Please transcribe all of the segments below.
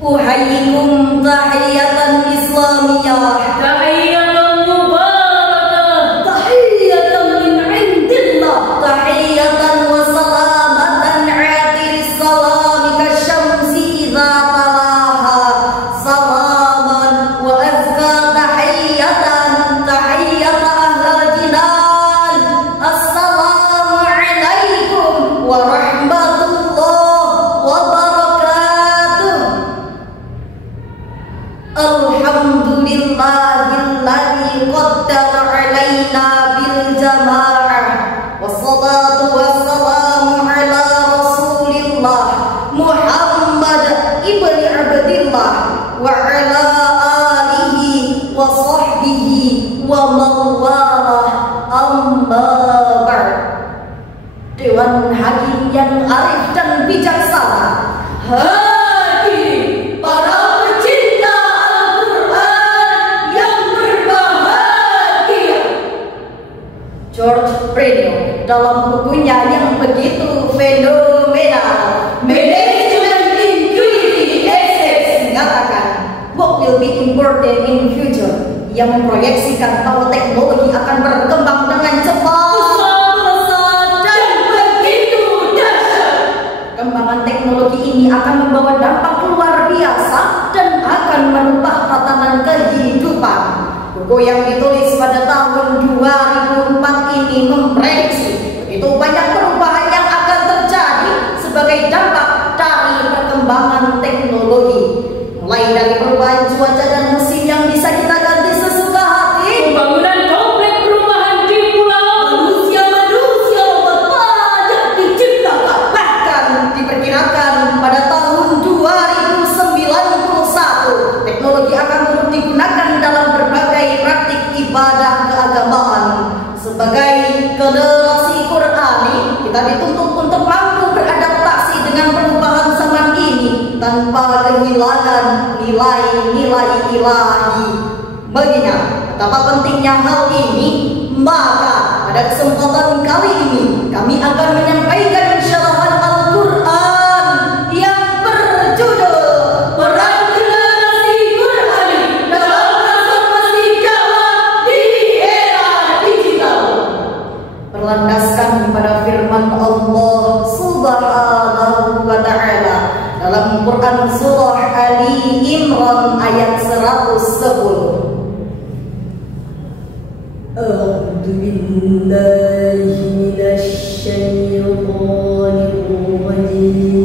Uhayyikum tahiyatan islamiyah, tahiyatan mubarakah, tahiyatan min indillah, tahiyatan wa salamatan atiris salami kasyamsi idza talaha, salaman wa azka tahiyatan tahiyyata ahlal jinan. Assalamu alaikum wa rahmatullahi wa barakatuh. Alhamdulillahilladzi qaddara alaina bil jamaah, wassalatu wassalamu ala rasulillah Muhammad ibni Abdillah wa ala alihi wa sahbihi wa mawalah, amma ba'd. Dewan Hakim yang arif dan bijaksana, hadirin para pecinta Al-Quran yang berbahagia. George Preno dalam bukunya yang begitu fenomenal, Management Intuitive Access, mengatakan what will be important in future, yang memproyeksikan bahwa teknologi akan berkembang dengan cepat. Perkembangan teknologi ini akan membawa dampak luar biasa dan akan merubah tatanan kehidupan. Buku yang ditulis pada tahun 2004 ini memprediksi begitu banyak perubahan yang akan terjadi sebagai dampak dari perkembangan teknologi. Mulai dari perubahan cuaca dan musim yang bisa kita ganti sesuka hati, pembangunan komplek perumahan di pulau, manusia banyak diciptakan. Bahkan diperkirakan pada tahun 2091 teknologi akan turut digunakan dalam berbagai praktik ibadah keagamaan. Sebagai generasi Qurani, kita dituntut untuk mampu beradaptasi dengan perubahan zaman ini tanpa kehilangan nilai-nilai ilahi. Mengingat betapa pentingnya hal ini, maka pada kesempatan kali ini kami akan menyampaikan syarahan Al-Quran yang berjudul Peran Generasi Qurani dalam Transformasi Dakwah di Era Digital, berlandaskan pada firman Allah Subhanahu wa Ta'ala dalam Quran Surah Ali Imran ayat 110. A'udzu billahi minasy syaithanir rajim.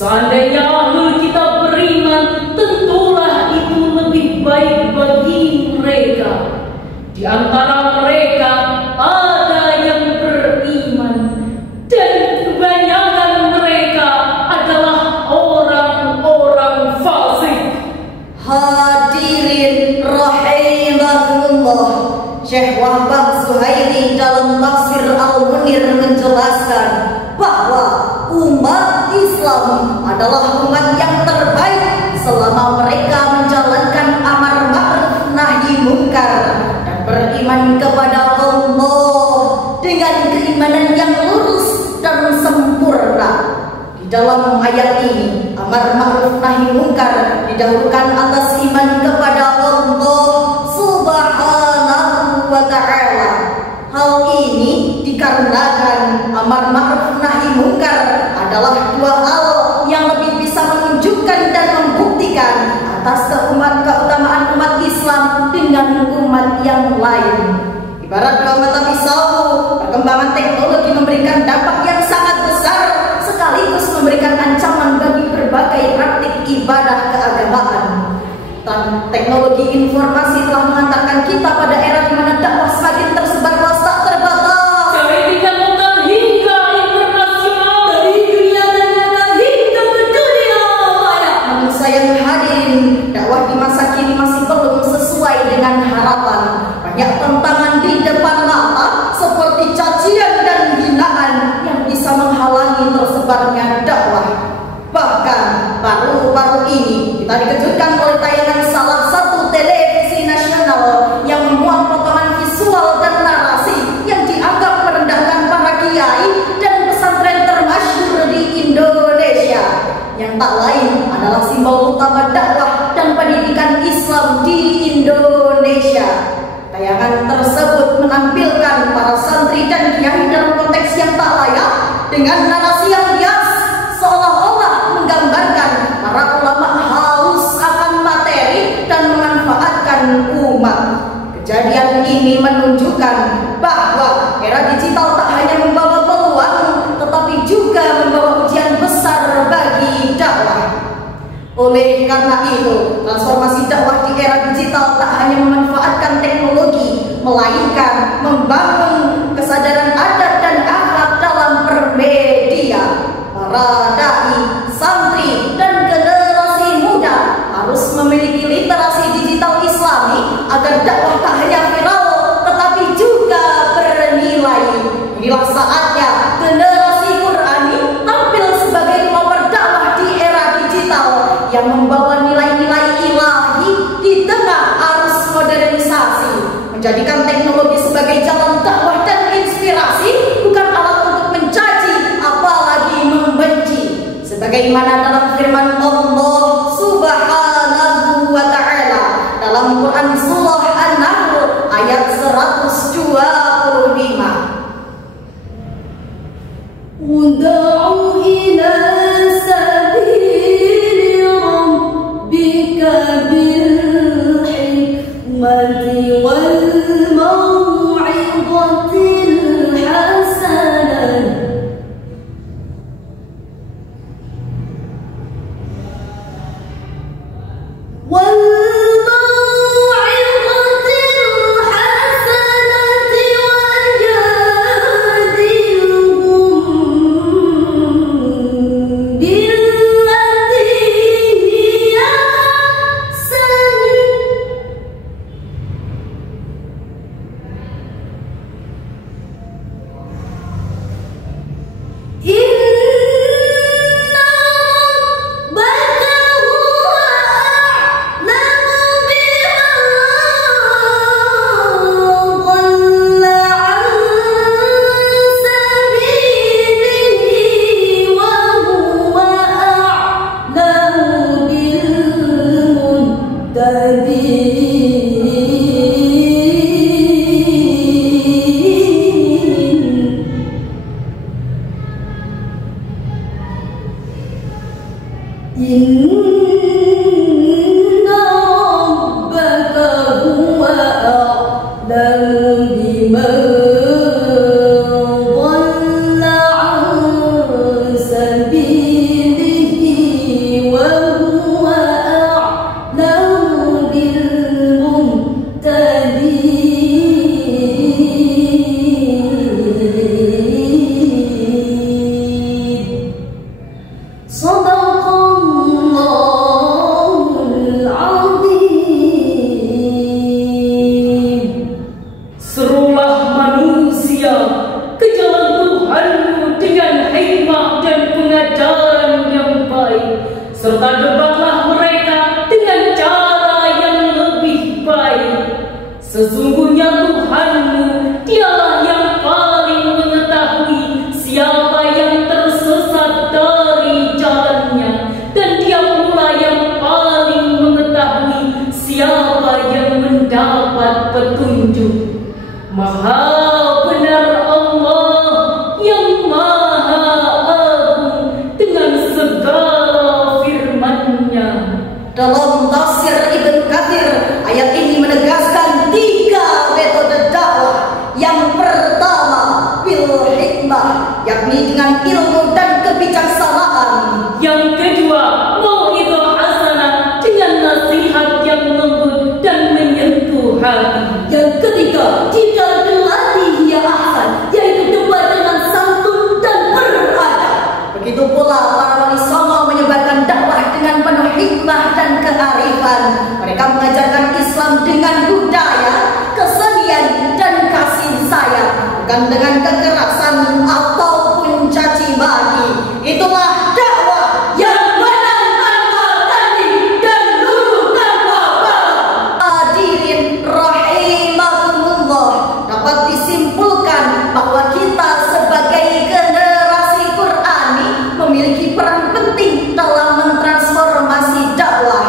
Seandainya ahli kitab beriman, tentulah itu lebih baik bagi mereka. Di antara mereka ada yang beriman, dan kebanyakan mereka adalah orang-orang fasik. Hadirin rahimahullah, Syekh Wahbah Zuhairi dalam tafsir Al-Munir menjelaskan bahwa umat Islam adalah umat yang terbaik selama mereka menjalankan amar ma'ruf nahi munkar dan beriman kepada Allah dengan keimanan yang lurus dan sempurna. Di dalam ayat ini, amar ma'ruf nahi munkar didahulukan atas iman kepada Allah Subhanahu wa ta'ala. Hal ini dikarenakan amar ma'ruf nahi munkar adalah dua hal yang lebih bisa menunjukkan dan membuktikan atas keutamaan umat Islam dengan umat yang lain. Ibarat dua mata pisau, perkembangan teknologi memberikan dampak yang sangat besar sekaligus memberikan ancaman bagi berbagai praktik ibadah keagamaan. Dan teknologi informasi telah mengantarkan kita pada era di mana dakwah semakin tersebar luas tak terbatas. Dari tingkat lokal hingga internasional, Dari dunia dan lokal hingga ke dunia maya. Namun sayang hadirin, dakwah di masa kini masih belum sesuai dengan harapan. Banyak tantangan di depan mata seperti cacian dan hinaan yang bisa menghalangi tersebarnya dakwah. Bahkan baru-baru ini kita dikejutkan oleh tayangan salah satu televisi nasional yang memuat potongan visual dan narasi yang dianggap merendahkan para kiai dan pesantren termasyhur di Indonesia, yang tak lain adalah simbol utama dakwah dan pendidikan Islam di Indonesia. Tayangan tersebut menampilkan para santri dan kiai dalam konteks yang tak layak dengan narasi yang bias, seolah-olah menggambarkan para ulama haus akan materi dan memanfaatkan umat. Kejadian ini menunjukkan bahwa era digital tak hanya membawa peluang, tetapi juga membawa ujian besar bagi dakwah. Oleh karena itu, transformasi dakwah di era digital tak hanya memanfaatkan teknologi, melainkan membangun kesadaran adat dan akhlak dalam bermedia. Para dai, santri, dan generasi muda harus memiliki literasi digital Islami agar dakwah tak hanya viral, tetapi juga bernilai. Inilah saatnya generasi Qurani tampil sebagai pelopor dakwah di era digital yang membawa nilai-nilai ilahi di tengah arus modernisasi, menjadikan teknologi sebagai jalan dakwah dan inspirasi, bukan alat untuk mencaci apalagi membenci. Sebagaimana dalam firman Allah Subhanahu wa ta'ala dalam Quran surah An-Nahl ayat 125. Ud'u ila sabili rabbika bil hikmati wal mau'izatil hasanah. pengajaran yang baik, serta debatlah mereka dengan cara yang lebih baik. Sesungguhnya Tuhanmu, Dialah yang paling mengetahui siapa yang tersesat dari jalannya, dan Dia pula yang paling mengetahui siapa yang mendapat petunjuk. Maha benar Allah yang Maha Agung dengan segala firman-Nya. Dalam tafsir Ibn Katsir, ayat ini menegaskan 3 metode dakwah. Yang pertama, bil hikmah, yakni dengan ilmu dan kebijaksanaan. Yang kedua, mau'izah hasanah, dengan nasihat yang lembut dan menyentuh hati. Yang ketiga, jika gelati hiya ahsan, yaitu debat dengan santun dan beradab. Begitu pula para wali songo menyebarkan dakwah dengan penuh hikmah dan kearifan. Mereka mengajarkan Islam dengan budaya, kesenian, dan kasih sayang, bukan dengan kekerasan ataupun caci maki. Itulah dakwah yang menang tanpa tanding dan luluh tanpa balas. Hadirin rahimakumullah, dapat disimpulkan bahwa kita sebagai generasi Qurani memiliki peran penting dalam mentransformasi dakwah.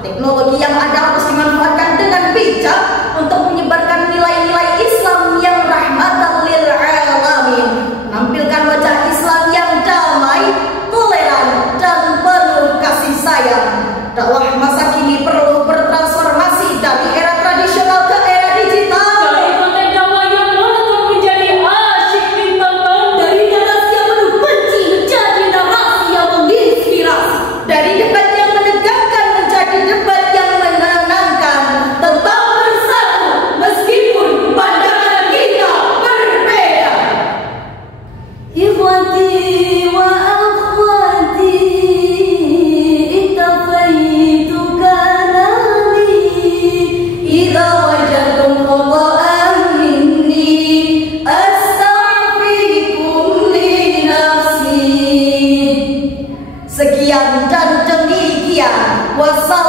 Teknologi yang ada harus dimanfaatkan dengan bijak untuk menyebarkan nilai-nilai Islam yang rahmatan lil alamin, menampilkan wajah Islam yang damai, toleran, dan penuh kasih sayang. Dakwah masa kini perlu bertransformasi dari era tradisional ke era digital. Dari konten dakwah yang monoton menjadi asyik ditonton, Dari narasi yang penuh benci menjadi narasi yang menginspirasi. Dari debat yang menegangkan menjadi debat yang menenangkan. Tetap bersatu meskipun pandangan kita berbeda. Ikhwati wa akhwati, ittafaitu kalami, idza wajadtum khata'an minni astaghfirukum li nafsi. Sekian dan demikian. Wassalamualaikum